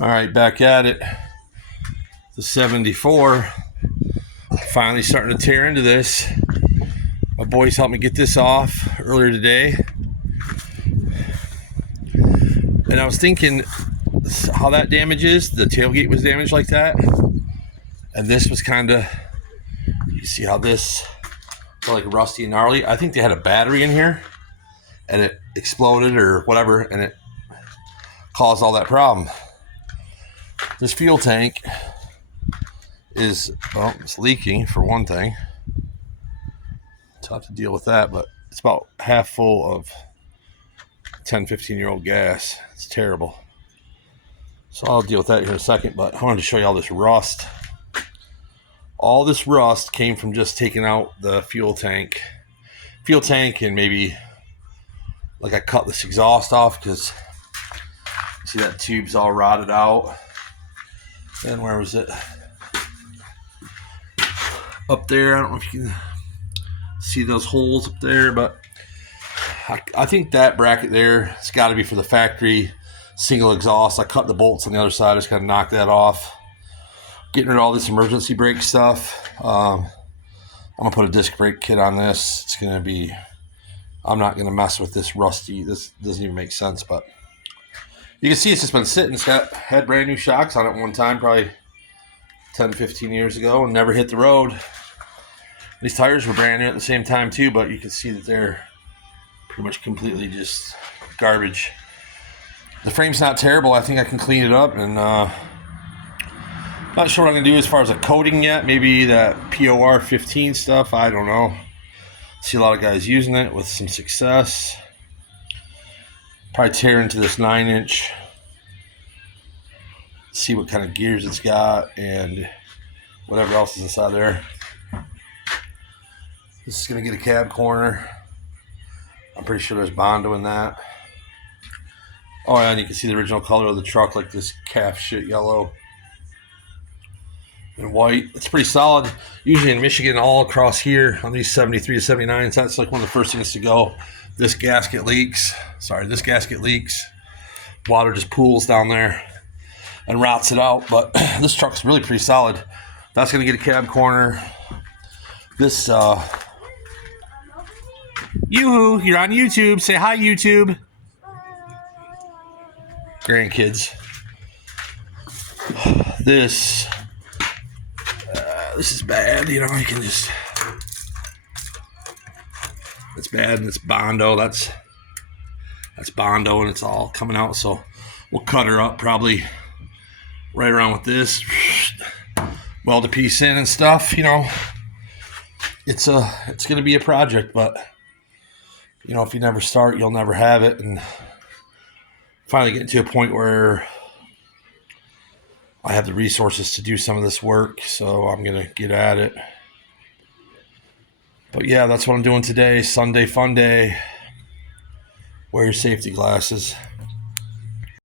All right, back at it. The 74. Finally starting to tear into this. My boys helped me get this off earlier today. And I was thinking how that damage is. The tailgate was damaged like that. And this was kind of, you see how this like rusty and gnarly. I think they had a battery in here and it exploded or whatever, and it caused all that problem. This fuel tank is, well, it's leaking for one thing. Tough to deal with that, but it's about half full of 10-15-year-old gas. It's terrible. So I'll deal with that here in a second, but I wanted to show you all this rust. All this rust came from just taking out the fuel tank. And maybe like I cut this exhaust off because see that tube's all rotted out. And where was it? Up there. I don't know if you can see those holes up there, but I think that bracket there has got to be for the factory single exhaust. I cut the bolts on the other side. I just got to knock that off. Getting rid of all this emergency brake stuff. I'm going to put a disc brake kit on this. It's going to be, I'm not going to mess with this rusty. This doesn't even make sense, but you can see it's just been sitting. It's had brand new shocks on it one time, probably 10, 15 years ago, and never hit the road. These tires were brand new at the same time too, but you can see that they're pretty much completely just garbage. The frame's not terrible. I think I can clean it up, and not sure what I'm going to do as far as a coating yet. Maybe that POR 15 stuff. I don't know. See a lot of guys using it with some success. Probably tear into this 9-inch. See what kind of gears it's got and whatever else is inside there. This is going to get a cab corner. I'm pretty sure there's Bondo in that. Oh, yeah, and you can see the original color of the truck, like this calf shit yellow and white. It's pretty solid. Usually in Michigan, all across here on these 73 to 79s, that's like one of the first things to go. This gasket leaks. Water just pools down there and rots it out. But this truck's really pretty solid. That's going to get a cab corner. This, yoo-hoo, you're on YouTube. Say hi, YouTube. Grandkids. This is bad, you know, you can just, it's bad, and it's Bondo, that's Bondo, and it's all coming out, so we'll cut her up probably right around with this, weld a piece in and stuff, you know. It's going to be a project, but, you know, if you never start, you'll never have it, and finally getting to a point where I have the resources to do some of this work, so I'm going to get at it. But yeah, that's what I'm doing today. Sunday fun day. Wear your safety glasses.